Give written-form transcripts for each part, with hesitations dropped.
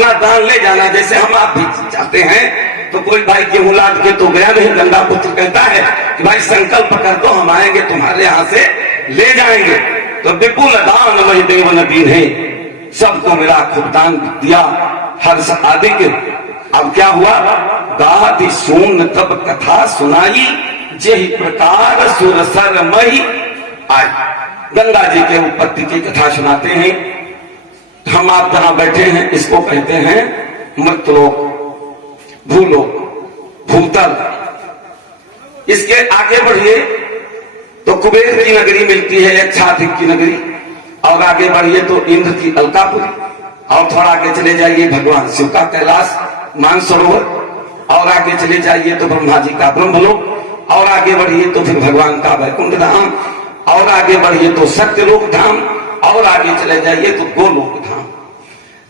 अपना दान ले जाना। जैसे हम आप भी चाहते हैं तो कोई भाई गेहूं लाद के तो गया नहीं, गंगा पुत्र कहता है कि भाई संकल्प कर दो, हम आएंगे तुम्हारे यहाँ से ले जाएंगे। तो विपुल दान वही देव न दीन्हे, सबको मिला खूब दान दिया हर्ष आदिक। अब क्या हुआ, गादि सोन तब कथा सुनाई, जेहि प्रकार सुर सर मई आई। गंगा जी के उत्पत्ति की कथा सुनाते हैं। हम आप जहां बैठे हैं इसको कहते हैं मृतलोक, भूलोक, भूतल। इसके आगे बढ़िए तो कुबेर की नगरी मिलती है, यक्षाधिक की नगरी, और आगे बढ़िए तो इंद्र की अलकापुरी, और थोड़ा आगे चले जाइए भगवान शिव का कैलाश मानसरोवर, और आगे चले जाइए तो ब्रह्मा जी का ब्रह्मलोक, और आगे बढ़िए तो फिर भगवान का वैकुंठ धाम, और आगे बढ़िए तो सत्यलोक धाम, और आगे चले जाइए तो गोलोक धाम,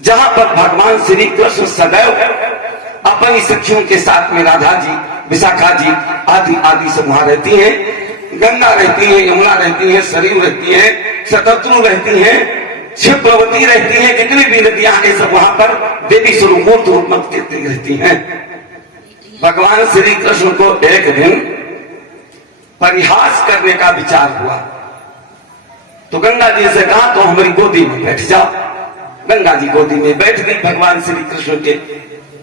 जहां पर भगवान श्री कृष्ण सदैव अपनी सखियों के साथ में राधा जी, विशाखा जी आदि आदि सब वहां रहती हैं। गंगा रहती है, यमुना रहती है, सरयू रहती है, शतद्रु रहती है, क्षिप्रवती रहती है, जितनी भी नदियां हैं सब वहां पर देवी स्वरूप रूप रहती हैं। भगवान श्री कृष्ण को एक दिन परिहास करने का विचार हुआ, तो गंगा जी से कहा तो हमारी गोदी में बैठ जाओ। गंगा जी गोदी में बैठ गई भगवान श्री कृष्ण के।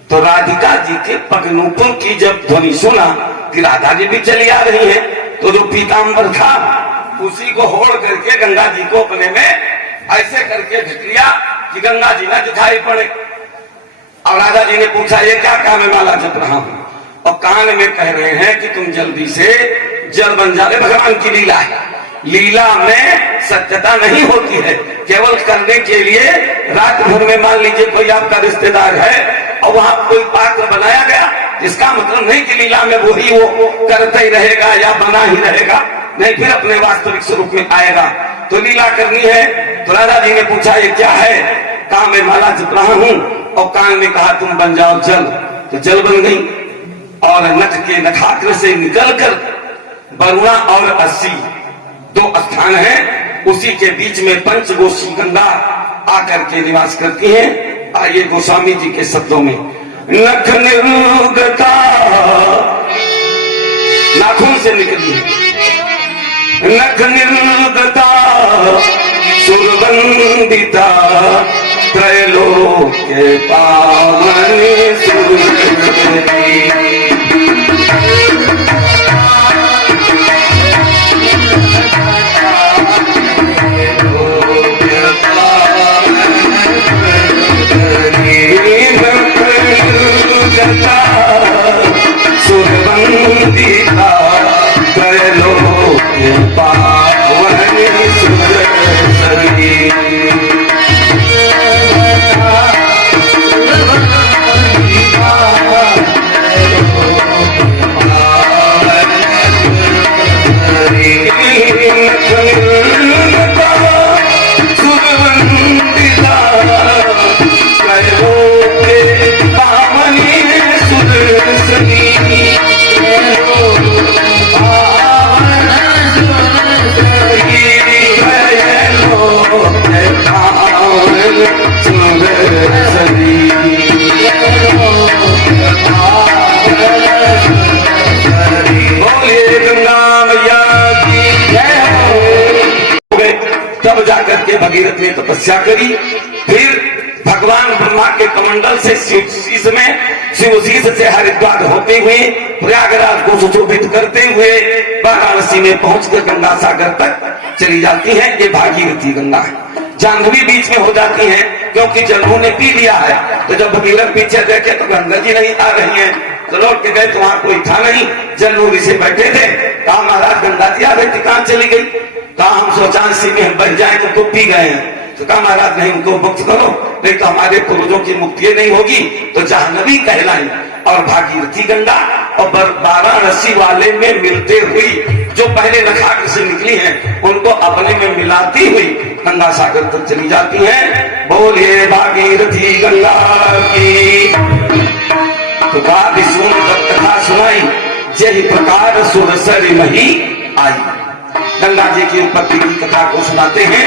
तो राधिका जी के पगनूपुर की जब ध्वनि सुना कि राधा जी भी चली आ रही है, तो जो पीताम्बर था उसी को होड़ करके गंगा जी को अपने में ऐसे करके ढक लिया कि गंगा जी न दिखाई पड़े। और राधा जी ने पूछा ये क्या काम है, माला जप रहा हूं, और कान में कह रहे हैं कि तुम जल्दी से जल बन जा। भगवान की लीला है, लीला में सत्यता नहीं होती है, केवल करने के लिए। रात भर में मान लीजिए कोई आपका रिश्तेदार है और वहां कोई पात्र बनाया गया, इसका मतलब नहीं कि लीला में वही वो करता ही रहेगा या बना ही रहेगा, नहीं, फिर अपने वास्तविक स्वरूप में आएगा। तो लीला करनी है। तो राधा जी ने पूछा ये क्या है, कहा मैं माला जप रहा हूं, और कान में कहा तुम बन जाओ जल। तो जल बन गई, और नख के नखाग्र से निकलकर वरुणा और अस्सी दो स्थान है, उसी के बीच में पंचकोशी गंगा आकर के निवास करती है। आइए गोस्वामी जी के शब्दों में, नख निरुगता, नाखून से निकली है, नख निरुगता सुरवंदिता, त्रैलोक के पावनी सुरवंदिता। सुरवंदिता त्रैलोक पावनी सुरसरी। तब जाकर के भगीरथ ने तपस्या करी। फिर भगवान ब्रह्मा के कमंडल से शिवशीष से हरिद्वार होते हुए प्रयागराज को सुशोभित करते हुए वाराणसी में पहुंचकर गंगा सागर तक चली जाती है। ये भागीरथी गंगा है। जाह्नवी बीच में हो जाती है क्योंकि जन्मों ने पी लिया है। तो जब भगीरथ पीछे देखे तो गंगा जी नहीं आ रही है, तो लौट के गए तो वहां कोई था नहीं, जन्नूरी से बैठे थे। कहा महाराज गंगा जी आ रही थी, कहां चली गई? कहा हम शौचांशी में हम बह जाए तो पी गए हैं। तो कहा महाराज नहीं, उनको मुक्त करो, नहीं तो हमारे पूर्वजों की मुक्ति नहीं होगी। तो जाह्नवी कहलाई और भागीरथी गंगा और वाराणसी वाले में मिलते हुई जो पहले नखाग्र से निकली हैं उनको अपने में मिलाती हुई गंगा सागर तक चली जाती हैं। बोलिए भागीरथी गंगा की। तो कथा सुनाई, जय प्रकार सुरसर मही आई। गंगा जी की उत्पत्ति की कथा को सुनाते हैं।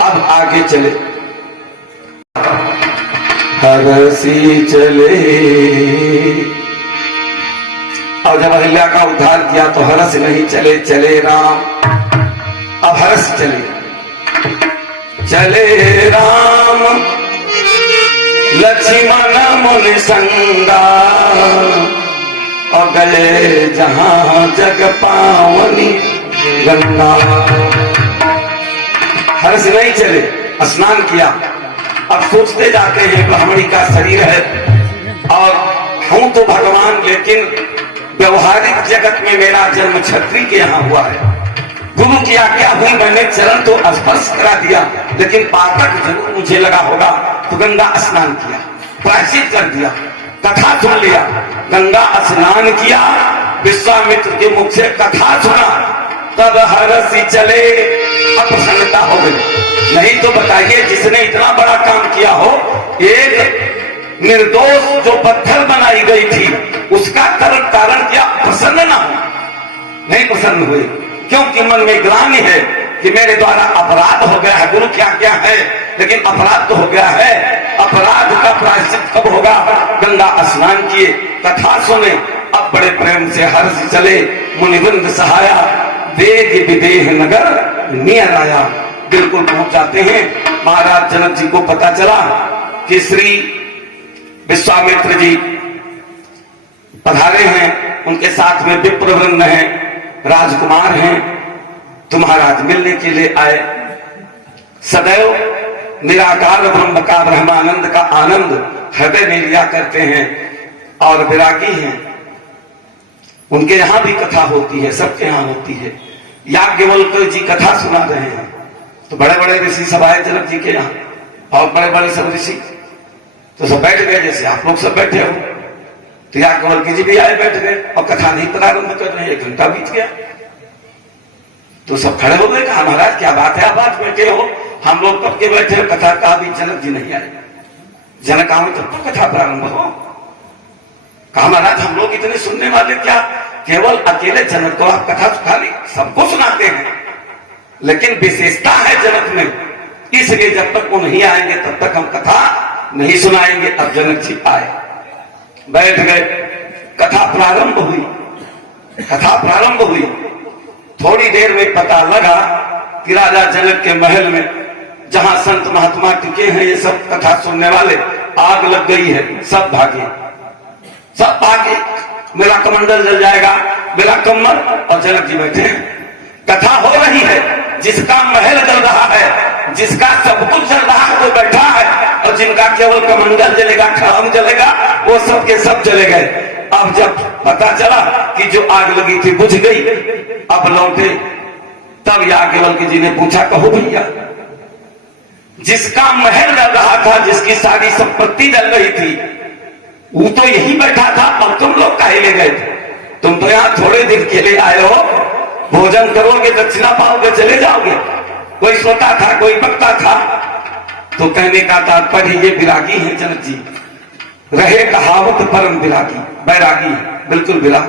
अब आगे चले। हरसी चले। और जब अहिल्या का उद्धार किया तो हरस नहीं चले, चले राम। अब हरस चले, चले राम लक्ष्मण मुनि संगा, और गए जहां जग पावनी गंगा। हर्ष नहीं चले, स्नान किया। अब सोचते जाते हैं ब्राह्मणी का शरीर है और हूं तो भगवान, लेकिन व्यवहारिक जगत में मेरा जन्म क्षत्रिय के यहाँ हुआ है। गुरु की आज्ञा हुई, मैंने चरण तो स्पर्श करा दिया, लेकिन पातक जरूर मुझे लगा होगा, तो गंगा स्नान किया, प्रायश्चित कर दिया, कथा सुन लिया, गंगा स्नान किया, विश्वामित्र के मुख से कथा सुना, तब हरसी चले। अब प्रसन्नता हो गई। नहीं तो बताइए, जिसने इतना बड़ा काम किया हो, एक निर्दोष जो पत्थर बनाई गई थी उसका कारण क्या प्रसन्न ना हो? नहीं प्रसन्न हुए, क्योंकि मन में ग्लानि है कि मेरे द्वारा अपराध हो गया है। गुरु क्या क्या है, लेकिन अपराध तो हो गया है। अपराध का प्रायश्चित कब होगा? गंगा स्नान किए, कथा सुने, अब बड़े प्रेम से हर्ष चले। मुनिवृंद सहाया, वेग विदेह नगर नियर आया। बिल्कुल पहुंच जाते हैं। महाराज जनक जी को पता चला कि श्री विश्वामित्र जी पधारे हैं, उनके साथ में विप्रवृंद हैं, राजकुमार हैं, तो महाराज मिलने के लिए आए। सदैव निराकार ब्रह्म का, ब्रह्मानंद का आनंद हृदय में लिया करते हैं और विरागी हैं। उनके यहां भी कथा होती है, सबके यहां होती है। याज्ञवल्क्य जी कथा सुना रहे हैं, तो बड़े बड़े ऋषि सब आए जनक जी के यहाँ, और बड़े बड़े सब ऋषि तो सब बैठ गए, जैसे आप लोग सब बैठे हो। तो याज्ञवल्क्य जी भी आए, बैठ गए और कथा नहीं प्रारंभ कर रहे। 1 घंटा बीत गया, तो सब खड़े हो गए। कहा महाराज क्या बात है, आप आज बैठे हो, हम लोग कब के बैठे हो, कथा का भी जनक जी नहीं आए। जनक आए तब तो कथा प्रारंभ हो। कहा महाराज हम लोग इतने सुनने वाले, क्या केवल अकेले जनक को आप कथा खाली सबको सुनाते हैं, लेकिन विशेषता है जनक में, इसलिए जब तक वो नहीं आएंगे तब तक हम कथा नहीं सुनाएंगे। अब जनक जी आए, बैठ गए, कथा प्रारंभ हुई। कथा प्रारंभ हुई, थोड़ी देर में पता लगा कि राजा जनक के महल में जहां संत महात्मा टिके हैं, ये सब कथा सुनने वाले, आग लग गई है, सब भागे, सब भागे। मेरा कमंडल जल जाएगा, मेरा कम्मल। और जनक जी बैठे हैं, कथा हो रही है। जिसका महल जल रहा है, जिसका सब कुछ जल रहा है, वो बैठा है, और जिनका केवल कमंडल जलेगा, खड़ाम जलेगा, वो सब के सब जले गए। अब जब पता चला कि जो आग लगी थी बुझ गई, अब लौटे, तब याज्ञवल्क्य जी ने पूछा, कहो भैया, जिसका महल जल रहा था, जिसकी सारी संपत्ति जल रही थी, वो तो यही बैठा था, अब तुम लोग काहे ले गए थे? तुम तो यहाँ थोड़े दिन के लिए आए हो, भोजन करोगे, दक्षिणा पाओगे, चले जाओगे। कोई सोता था, कोई बकता था। तो कहने का तात्पर्य ये विरागी है जनक जी, रहे कहावत परम विरागी, बैरागी है, बिल्कुल विराग,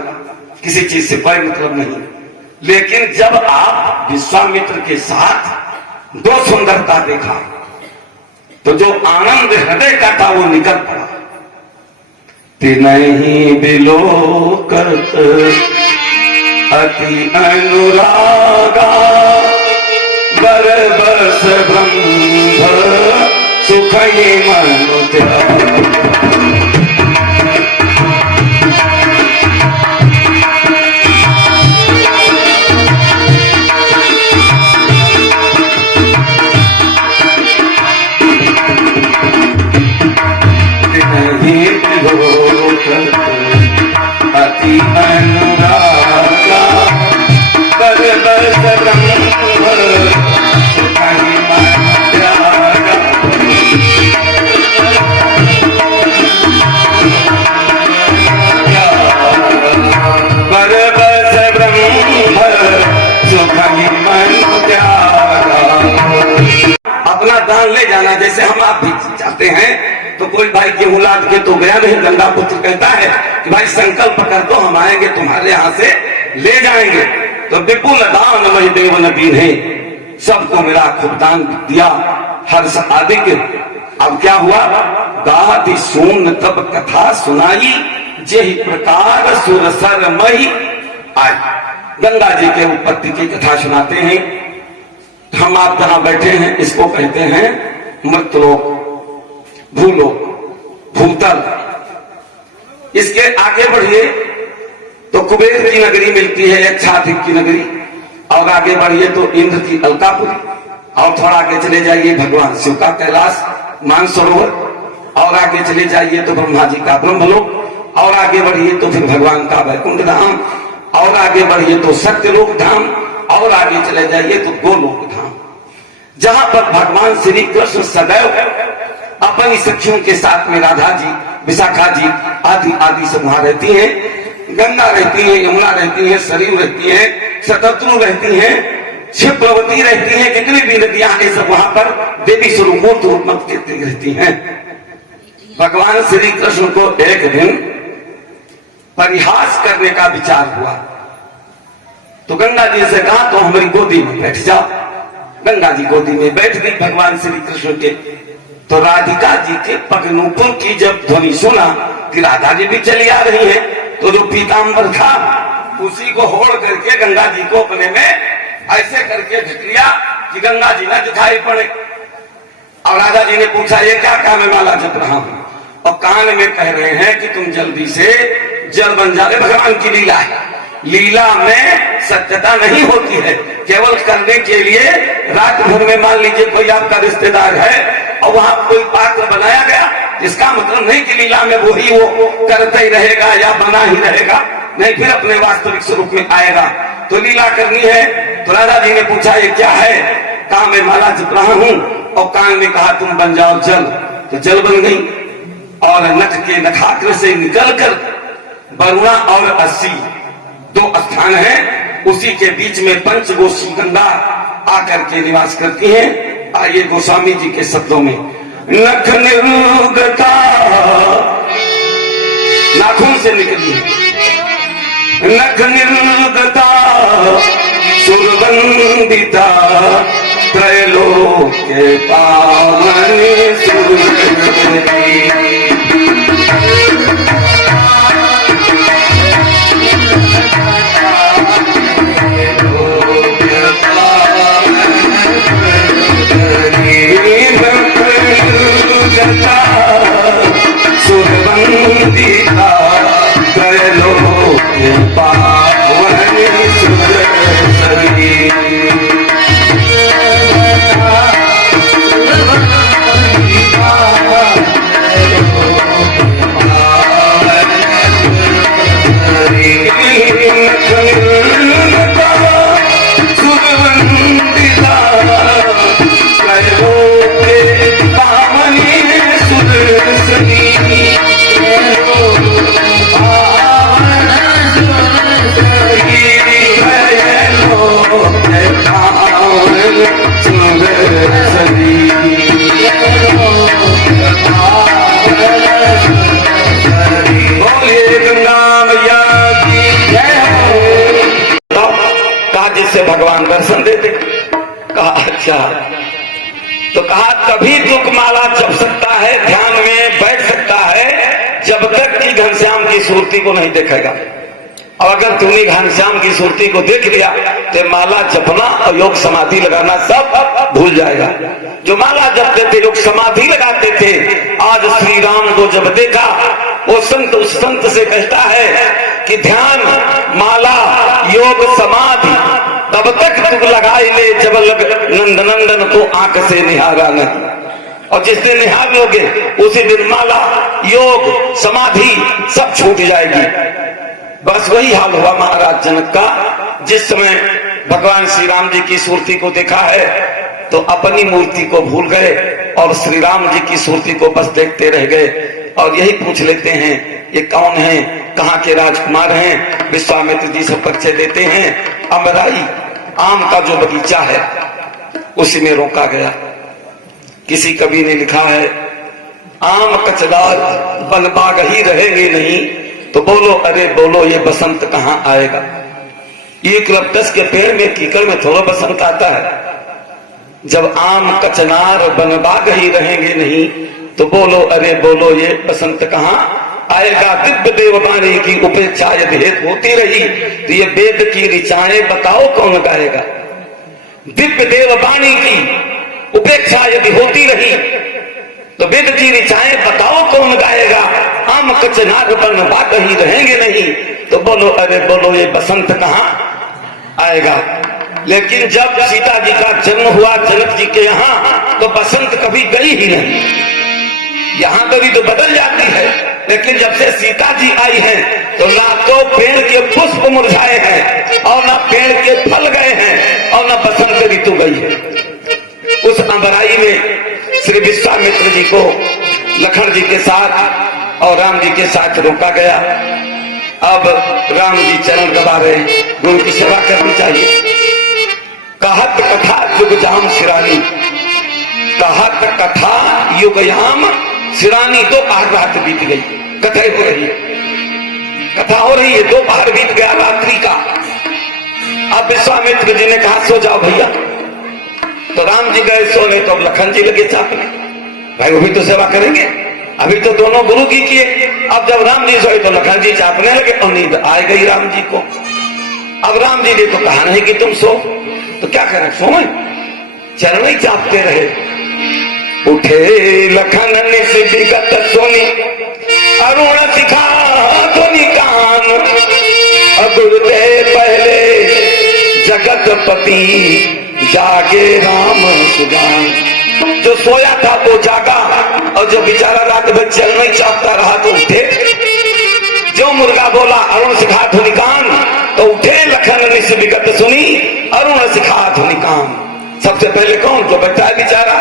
किसी चीज से कोई मतलब नहीं। लेकिन जब आप विश्वामित्र के साथ दो सुंदरता देखा, तो जो आनंद हृदय का था वो निकल पड़ा। तिनहि बिलोकत अति अनुरागा, बरबस ब्रह्म सुखई मनु त्यागा। अति अनुरागा, बरबस ब्रह्म सुखई मनु त्यागा। बरबस ब्रह्म सुखई मनु त्यागा। अपना दान ले जाना, जैसे हम आप भी चाहते हैं, तो कोई भाई गेहूं लाद के तो गया नहीं, गंगा पुत्र कहता है कि भाई संकल्प कर दो, हम आएंगे तुम्हारे यहां से ले जाएंगे। तो विपुल दान वही देव नबी ने सबको मेरा खूब दान दिया, हर्ष आदि के। अब क्या हुआ, गादि सोन तब कथा सुनाई, जेहि प्रकार सुर सर मई आई। गंगा जी के उत्पत्ति की कथा सुनाते हैं। हम आप जहां बैठे हैं इसको कहते हैं मृतलोक, भूलोक, भूतल। इसके आगे बढ़िए तो कुबेर की नगरी मिलती है, यक्षाधिक की नगरी, और आगे बढ़िए तो इंद्र की अलकापुरी, और थोड़ा आगे चले जाइए भगवान शिव का कैलाश मानसरोवर, और आगे चले जाइए तो ब्रह्मा जी का ब्रह्मलोक, और आगे बढ़िए तो फिर भगवान का वैकुंठ धाम, और आगे बढ़िए तो सत्यलोक धाम, और आगे चले जाइए तो गोलोक धाम, जहां पर भगवान श्री कृष्ण सदैव अपनी सखियों के साथ में राधा जी, विशाखा जी आदि आदि सब वहां रहती हैं। गंगा रहती है, यमुना रहती है, सरयू रहती है, शतद्रु रहती है, क्षिप्रवती रहती है, जितनी भी नदियां हैं सब वहां पर देवी स्वरूपों रूप रहती हैं। भगवान श्री कृष्ण को एक दिन परिहास करने का विचार हुआ, तो गंगा जी से कहा तो हमारी गोदी में बैठ जाओ। गंगा जी गोदी में बैठ गई भगवान श्री कृष्ण के। तो राधिका जी के पगनूपुर की जब ध्वनि सुना कि राधा जी भी चली आ रही है, तो जो पीताम्बर था उसी को होड़ करके गंगा जी को अपने में ऐसे करके ढक लिया कि गंगा जी न दिखाई पड़े। और राधा जी ने पूछा ये क्या काम है, माला जप रहा हूं, और कान में कह रहे हैं कि तुम जल्दी से जल बन जाए। भगवान की लीला है, लीला में सत्यता नहीं होती है, केवल करने के लिए। रात भर में मान लीजिए कोई आपका रिश्तेदार है और वहां कोई पात्र बनाया गया, इसका मतलब नहीं कि लीला में वही वो करता ही रहेगा या बना ही रहेगा, नहीं, फिर अपने वास्तविक स्वरूप में आएगा। तो लीला करनी है। तो राधा जी ने पूछा ये क्या है, कहा मैं माला जप रहा हूं, और कान में कहा तुम बन जाओ जल। तो जल बन गई, और नख के नखाग्र से निकलकर वरुणा और अस्सी दो स्थान हैं, उसी के बीच में पंचगोशी गंगा आकर के निवास करती हैं। आइए गोस्वामी जी के शब्दों में, नख निर्गता, नाखून से निकली है, नख निर्गता सुरवंदिता, त्रैलोक के पावन सुरवंदिता। सुरवंदिता त्रैलोक पावन सुरसरी। भगवान दर्शन देते। कहा अच्छा, तो कहा तभी दुख माला जप सकता है, ध्यान में बैठ सकता है, जब तक कि घनश्याम की सूरती को नहीं देखेगा। और अगर तूने घनश्याम की सूरती को देख लिया तो माला जपना और योग समाधि लगाना सब भूल जाएगा। जो माला जपते थे, योग समाधि लगाते थे, आज श्री राम को जब देखा, वो संत उस संत से कहता है कि ध्यान, माला, योग, समाधि तब तक तू लगाए ले जब लग नंदनंदन को आंख से निहारा नहीं। और जिस दिन निहार लोगे उसी दिन माला, योग, समाधि सब छूट जाएगी। बस वही हाल हुआ महाराज जनक का। जिस समय भगवान श्री राम जी की सूरती को देखा है तो अपनी मूर्ति को भूल गए और श्री राम जी की सूरती को बस देखते रह गए। और यही पूछ लेते हैं ये कौन है, कहाँ के राजकुमार हैं। विश्वामित्र जी से परिचय देते हैं। अमराई आम का जो बगीचा है उसी में रोका गया। किसी कवि ने लिखा है, आम कचदार बन बाग ही रहेंगे नहीं, तो बोलो अरे बोलो ये बसंत कहाँ आएगा। यूकलिप्टस के पेड़ में कीकड़ में थोड़ा बसंत आता है, जब आम कचनार बनबाग ही रहेंगे नहीं तो बोलो अरे बोलो ये बसंत कहाँ आएगा। दिव्य देववाणी की उपेक्षा यदि हेतु होती रही तो ये वेद की ऋचाएं बताओ कौन गाएगा। दिव्य देववाणी की उपेक्षा यदि होती रही तो वेद की ऋचाएं बताओ कौन गाएगा। आम कचनार बनबाग ही रहेंगे नहीं तो बोलो अरे बोलो ये बसंत कहाँ आएगा। लेकिन जब सीता जी का जन्म हुआ जनक जी के यहाँ तो बसंत कभी गई ही नहीं। यहाँ कभी तो बदल जाती है, लेकिन जब से सीता जी आई हैं तो ना तो पेड़ के पुष्प मुरझाए हैं और ना पेड़ के फल गए हैं और ना बसंत ऋतु गई है। उस अंबराई में श्री विश्वामित्र जी को लखन जी के साथ और राम जी के साथ रोका गया। अब राम जी चरण दबा रहे, गुरु की सेवा करनी चाहिए। कहत कथा युगजाम सिरानी, कहत कथा युगयाम सिरानी। दोपहर रात बीत गई, कथा हो रही है, कथा हो रही है, दोपहर बीत गया रात्रि का। अब विश्वामित्र जी ने कहा सो जाओ भैया, तो राम जी गए सोने तो अब लखन जी लगे चापने। भाई वो भी तो सेवा करेंगे, अभी तो दोनों गुरु की किए। अब जब राम जी सोए तो लखन जी चापने लगे और नींद आ गई राम जी को। अब राम जी ने तो कहा नहीं कि तुम सो, तो क्या करें, सोए चरण ही चापते रहे। उठे लखन निस विगत सोनी अरुण सिखा धुनि कान, गुरुदेव पहले जगतपति जागे राम सुजान। जो सोया था वो जागा और जो बेचारा रात भर चल नहीं चाहता रहा तो उठे। जो मुर्गा बोला अरुण सिखा धुनि कान तो उठे लखन निस विगत सुनी अरुण सिखा धुनि कान। सबसे पहले कौन, जो बच्चा है बेचारा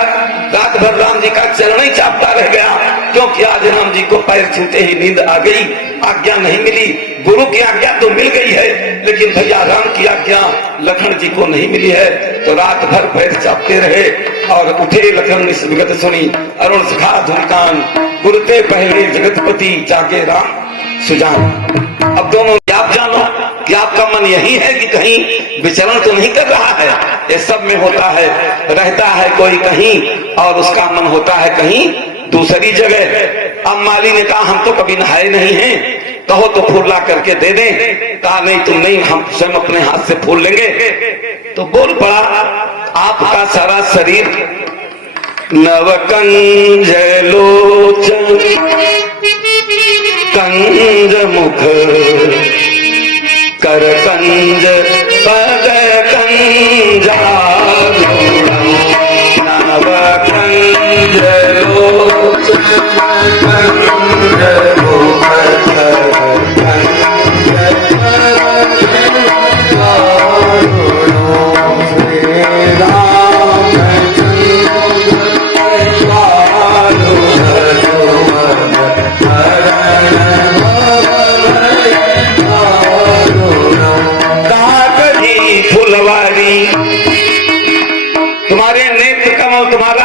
रात भर राम जी का चरण ही चापता रह गया, क्योंकि आज राम जी को पैर छूते ही नींद आ गई, आज्ञा नहीं मिली। गुरु की आज्ञा तो मिल गई है, लेकिन भैया राम की आज्ञा लखन जी को नहीं मिली है, तो रात भर पैर चापते रहे। और उठे लखन निस विगत सुनी अरुण सिखा धुनि कान, गुरुते पहले जगतपति जागे राम सुजान। अब दोनों आप जानो कि आपका मन यही है कि कहीं विचरण तो नहीं कर रहा है। ये सब में होता है, रहता है कोई कहीं और उसका मन होता है कहीं दूसरी जगह। अब माली ने कहा हम तो कभी नहाए नहीं हैं, कहो तो फूल ला करके दे दें। कहा नहीं तुम नहीं, हम स्वयं अपने हाथ से फूल लेंगे। तो बोल पड़ा आपका सारा शरीर नवकंज लोचन कंज मुख कर कंज पद कंजा नव कंज लोचन कंज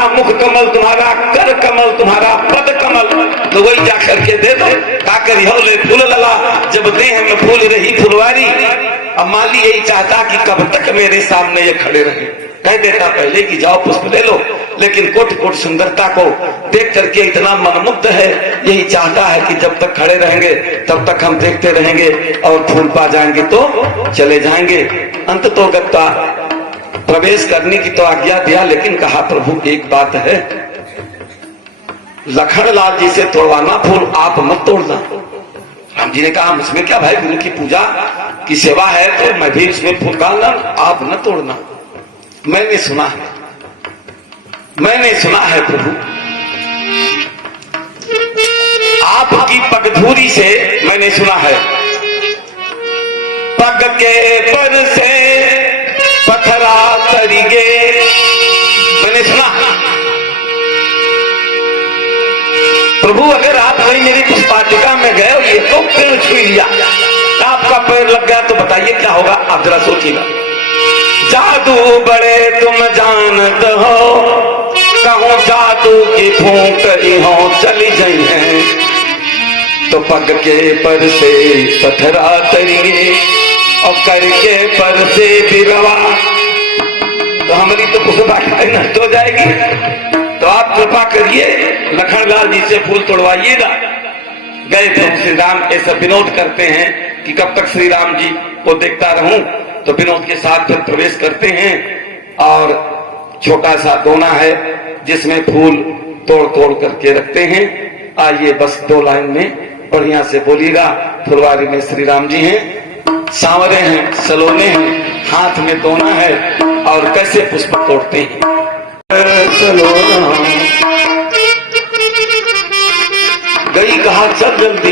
मुख कमल, तुम्हारा कर कमल, तुम्हारा पद कमल, तो वही जा करके दे दो। काकर ले फूल लला, जब देह में फूल रही फुलवारी। अब माली यही चाहता कि कब तक मेरे सामने ये खड़े रहे, कह देता पहले कि जाओ पुष्प ले लो, लेकिन कोट कोट सुंदरता को देख करके इतना मनमुग्ध है, यही चाहता है कि जब तक खड़े रहेंगे तब तक हम देखते रहेंगे और फूल पा जाएंगे तो चले जाएंगे। अंत तो गत्ता प्रवेश करने की तो आज्ञा दिया, लेकिन कहा प्रभु एक बात है, लखन लाल जी से तोड़वाना फूल, आप मत तोड़ना। राम जी ने कहा उसमें क्या भाई, गुरु की पूजा की सेवा है तो मैं भी उसमें फूल डालना, आप न तोड़ना। मैंने सुना है, मैंने सुना है प्रभु, आपकी पगधूरी से मैंने सुना है, पग के पर से पथरा तरीगे, मैंने सुना। प्रभु अगर आप कहीं मेरी पुष्पाटिका में गए और ये तो पेड़ छू लिया, आपका पैर लग गया तो बताइए क्या होगा, आप जरा सोचिएगा। जादू बड़े तुम जानत हो, कहूं जादू की फूंक हो चली जाई है, तो पग के पर से पथरा तरीगे और करके पर से बिरवा, तो हमारी तो कुछ खाई नष्ट हो जाएगी। तो आप कृपा करिए लखनलाल जी से फूल तोड़वाइएगा। गए तो श्री राम ऐसा विनोद करते हैं कि कब तक श्री राम जी को देखता रहूं, तो विनोद के साथ फिर प्रवेश करते हैं और छोटा सा दोना है जिसमें फूल तोड़ तोड़ करके रखते हैं। आइए बस 2 लाइन में बढ़िया से बोलिएगा। फुलवारी में श्री राम जी हैं, सांवरे हैं, सलोने हैं, हाथ में दोना है और कैसे पुष्प तोड़ते हैं। गई कहा चल जल्दी,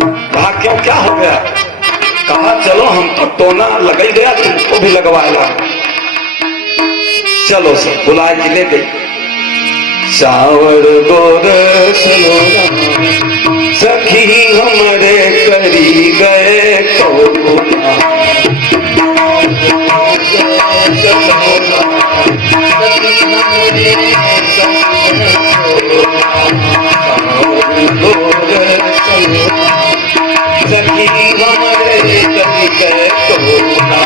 कहा क्यों क्या हो गया, कहा चलो हम तो टोना लग ही गया, तुमको भी लगवाएगा। चलो सब बुला के ले गई। सावर गोर सलोना सखी हमरे करी गए टोना, सखी हमरे करी गए टोना।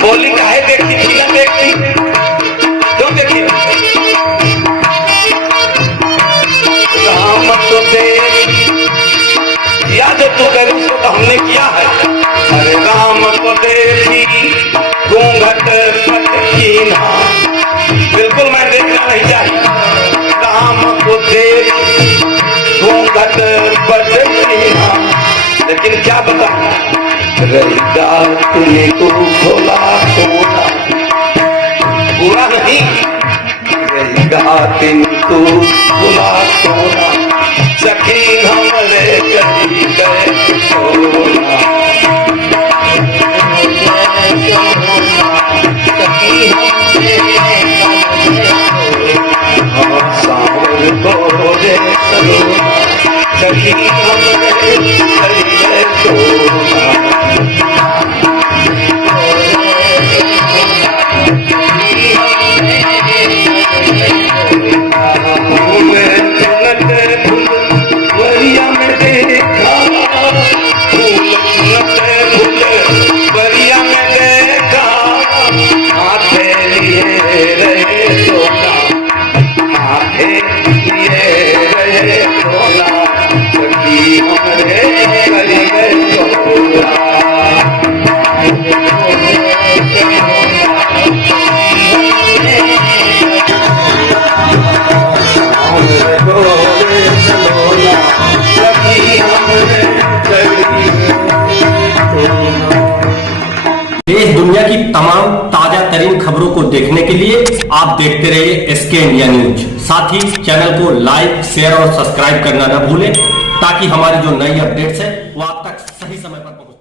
बोली काहे देखी फिल्म देखती, क्यों देखी? राम तो या जो तू कह रही तो हमने किया है। अरे राम को देखी घूंघट पटकीना, बिल्कुल मैं देखना नहीं चाहिए। राम को देखी घूंघट पटकीना, लेकिन क्या बता रहेगा तुमको खोला सोना, पूरा नहीं रहेगा तुमको खोला सोना, सखी हमरे करी गए सोना। सावर गोरे सलोना सखी हमरे करी गए सोना। देश दुनिया की तमाम ताजा तरीन खबरों को देखने के लिए आप देखते रहिए एसके इंडिया न्यूज। साथ ही चैनल को लाइक, शेयर और सब्सक्राइब करना न भूलें ताकि हमारी जो नई अपडेट्स है वो आप तक सही समय पर पहुंचे।